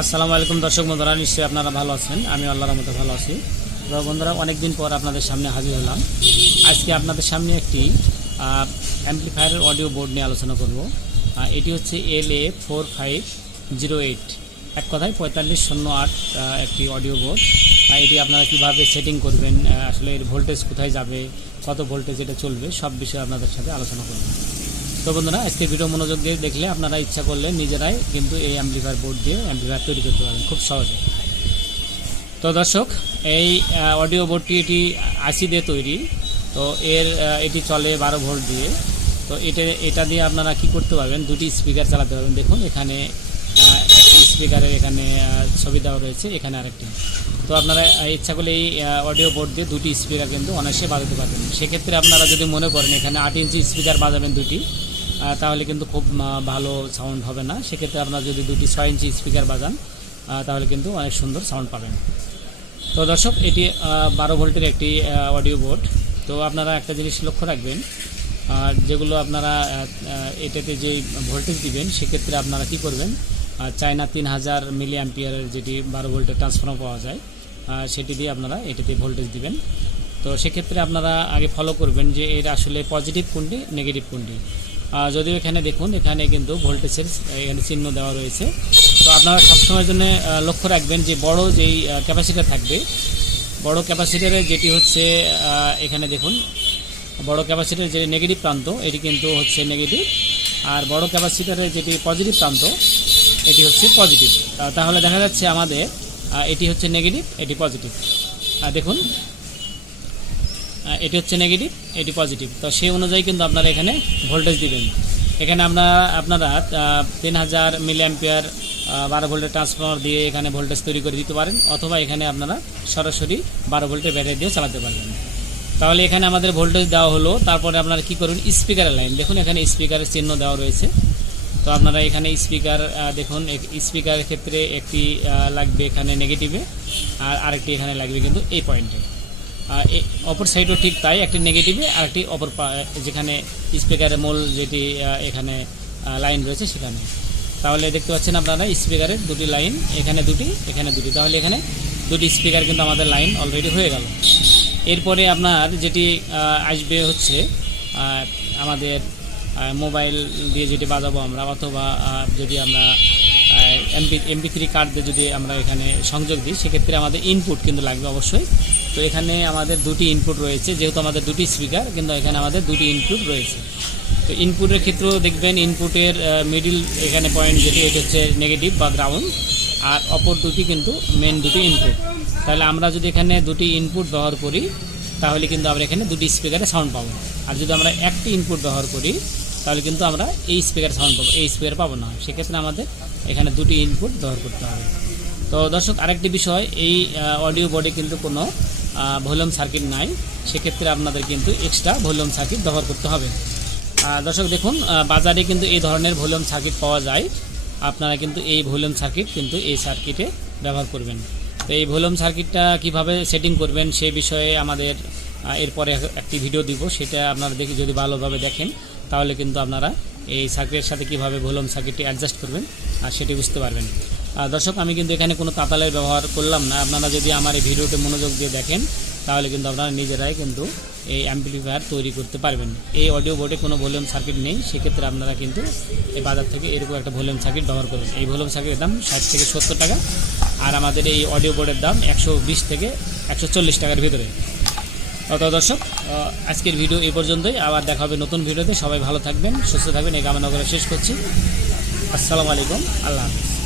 আসসালামু আলাইকুম দর্শক বন্ধুরা, নিশ্চয়ই আপনারা ভালো আছেন। আমি আল্লাহর রহমতে ভালো আছি। তো বন্ধুরা, অনেকদিন পর আপনাদের সামনে হাজির হলাম। আজকে আপনাদের সামনে একটি অ্যাম্পলিফায়ারের অডিও বোর্ড নিয়ে আলোচনা করব। এটি হচ্ছে La-4508, এক কথায় 4508 একটি অডিও বোর্ড। এটি আপনারা কীভাবে সেটিং করবেন, আসলে এর ভোল্টেজ কোথায় যাবে, কত ভোল্টেজ এটা চলবে, সব বিষয়ে আপনাদের সাথে আলোচনা করব। তো বন্ধুরা, আজকে ভিডিও মনোযোগ দিয়ে দেখলে আপনারা ইচ্ছা করলে নিজেরাই কিন্তু এই অ্যাম্পলিফায়ার বোর্ড দিয়ে অ্যাম্পলিফায়ার তৈরি করতে পারবেন খুব সহজে। তো দর্শক, এই অডিও বোর্ডটি এটি 80 দিয়ে তৈরি। তো এটি চলে 12 ভোল্ট দিয়ে। তো এটা দিয়ে আপনারা কি করতে পারবেন, দুটি স্পিকার চালাতে পারবেন। দেখুন, এখানে একটি স্পিকারের এখানে ছবি দেওয়া রয়েছে, এখানে আরেকটি। তো আপনারা ইচ্ছা করলে এই অডিও বোর্ড দিয়ে দুটি স্পিকার কিন্তু অনায়াসে বাজাতে পারবেন। সেক্ষেত্রে আপনারা যদি মনে করেন এখানে 8 ইঞ্চি স্পিকার বাজাবেন দুটি, তাহলে কিন্তু খুব ভালো সাউন্ড হবে না। সেক্ষেত্রে আপনারা যদি দুটি 6 ইঞ্চি স্পিকার বাজান, তাহলে কিন্তু অনেক সুন্দর সাউন্ড পাবেন। তো দর্শক, এটি 12 ভোল্টের একটি অডিও বোর্ড। তো আপনারা একটা জিনিস লক্ষ্য রাখবেন, যেগুলো আপনারা এটাতে যে ভোল্টেজ দিবেন, সেক্ষেত্রে আপনারা কি করবেন, চায়না 3000 মিলি অ্যাম্পিয়ারের যেটি 12 ভোল্টের ট্রান্সফর্মার পাওয়া যায়, সেটি দিয়ে আপনারা এটিতে ভোল্টেজ দিবেন। তো সেক্ষেত্রে আপনারা আগে ফলো করবেন যে এর আসলে পজিটিভ কোনটি, নেগেটিভ কোনটি। যদিও এখানে দেখুন, এখানে কিন্তু ভোল্টেজের এখানে চিহ্ন দেওয়া রয়েছে। তো আপনারা সবসময়ের জন্য লক্ষ্য রাখবেন যে বড় যেই ক্যাপাসিটার থাকবে, বড় ক্যাপাসিটারের যেটি হচ্ছে এখানে দেখুন, বড় ক্যাপাসিটারের যে নেগেটিভ প্রান্ত এটি কিন্তু হচ্ছে নেগেটিভ, আর বড় ক্যাপাসিটারের যেটি পজিটিভ প্রান্ত এটি হচ্ছে পজিটিভ। তাহলে দেখা যাচ্ছে আমাদের এটি হচ্ছে নেগেটিভ, এটি পজিটিভ। দেখুন, এটি হচ্ছে নেগেটিভ, এটি পজিটিভ। তো সেই অনুযায়ী কিন্তু আপনারা এখানে ভোল্টেজ দিবেন। এখানে আপনারা 3000 মিলি অ্যাম্পিয়ার 12 ভোল্টের ট্রান্সফর্মার দিয়ে এখানে ভোল্টেজ তৈরি করে দিতে পারেন, অথবা এখানে আপনারা সরাসরি 12 ভোল্টের ব্যাটারি দিয়ে চালাতে পারবেন। তাহলে এখানে আমাদের ভোল্টেজ দেওয়া হলো। তারপরে আপনারা কি করবেন, স্পিকারের লাইন দেখুন, এখানে স্পিকারের চিহ্ন দেওয়া রয়েছে। তো আপনারা এখানে স্পিকার দেখুন, স্পিকারের ক্ষেত্রে একটি লাগবে এখানে নেগেটিভে, আর আরেকটি এখানে লাগবে কিন্তু এই পয়েন্টে। অপর সাইডও ঠিক তাই, একটি নেগেটিভে আর একটি অপর যেখানে স্পিকারের মূল যেটি এখানে লাইন রয়েছে সেখানে। তাহলে দেখতে পাচ্ছেন আপনারা স্পিকারের দুটি লাইন, এখানে দুটি, এখানে দুটি। তাহলে এখানে দুটি স্পিকার কিন্তু আমাদের লাইন অলরেডি হয়ে গেল। এরপরে আপনার যেটি আসবে হচ্ছে আমাদের মোবাইল দিয়ে যেটি বাজাবো আমরা, অথবা যদি আমরা MP3 কার্ড দিয়ে যদি আমরা এখানে সংযোগ দিই, সেক্ষেত্রে আমাদের ইনপুট কিন্তু লাগবে অবশ্যই। তো এখানে আমাদের দুটি ইনপুট রয়েছে, যেহেতু আমাদের দুটি স্পিকার, কিন্তু এখানে আমাদের দুটি ইনপুট রয়েছে। তো ইনপুটের ক্ষেত্রেও দেখবেন, ইনপুটের মিডিল এখানে পয়েন্ট যেটি, এটি হচ্ছে নেগেটিভ বা গ্রাউন্ড, আর অপর দুটি কিন্তু মেন দুটি ইনপুট। তাহলে আমরা যদি এখানে দুটি ইনপুট ব্যবহার করি, তাহলে কিন্তু আমরা এখানে দুটি স্পিকারে সাউন্ড পাবো। আর যদি আমরা একটি ইনপুট ব্যবহার করি, তাহলে কিন্তু আমরা এই স্পিকার সাউন্ড পাবো, এই স্পিকার পাবো না। সেক্ষেত্রে আমাদের এখানে দুটি ইনপুট ব্যবহার করতে হবে। তো দর্শক, আরেকটি বিষয়, এই অডিও বোর্ডে কিন্তু কোনো ভলিউম সার্কিট নাই। সেক্ষেত্রে আপনাদের কিন্তু এক্সট্রা ভলিউম সার্কিট ব্যবহার করতে হবে। দর্শক দেখুন, বাজারে কিন্তু এই ধরনের ভলিউম সার্কিট পাওয়া যায়। আপনারা কিন্তু এই ভলিউম সার্কিট কিন্তু এই সার্কিটে ব্যবহার করবেন। তো এই ভলিউম সার্কিটটা কিভাবে সেটিং করবেন সে বিষয়ে আমাদের এরপরে একটি ভিডিও দিব। সেটা আপনারা দেখি, যদি ভালোভাবে দেখেন, তাহলে কিন্তু আপনারা এই সার্কিটের সাথে কিভাবে ভলিউম সার্কিটটি অ্যাডজাস্ট করবেন আর সেটি বুঝতে পারবেন। দর্শক, আমি কিন্তু এখানে কোনো তাতালের ব্যবহার করলাম না। আপনারা যদি আমার এই ভিডিওতে মনোযোগ দিয়ে দেখেন, তাহলে কিন্তু আপনারা নিজেরাই কিন্তু এই অ্যাম্পলিফায়ার তৈরি করতে পারবেন। এই অডিও বোর্ডে কোনো ভলিউম সার্কিট নেই। সেক্ষেত্রে আপনারা কিন্তু এই বাজার থেকে এরকম একটা ভলিউম সার্কিট ব্যবহার করবেন। এই ভলিউম সার্কিটের দাম 60 থেকে 70 টাকা, আর আমাদের এই অডিও বোর্ডের দাম 120 থেকে 140 টাকার ভিতরে। তো দর্শক, আজকের ভিডিও এই পর্যন্তই। আবার দেখা হবে নতুন ভিডিওতে। সবাই ভালো থাকবেন, সুস্থ থাকবেন, এই কামনা করে শেষ করছি। আসসালামু আলাইকুম, আল্লাহ হাফেজ।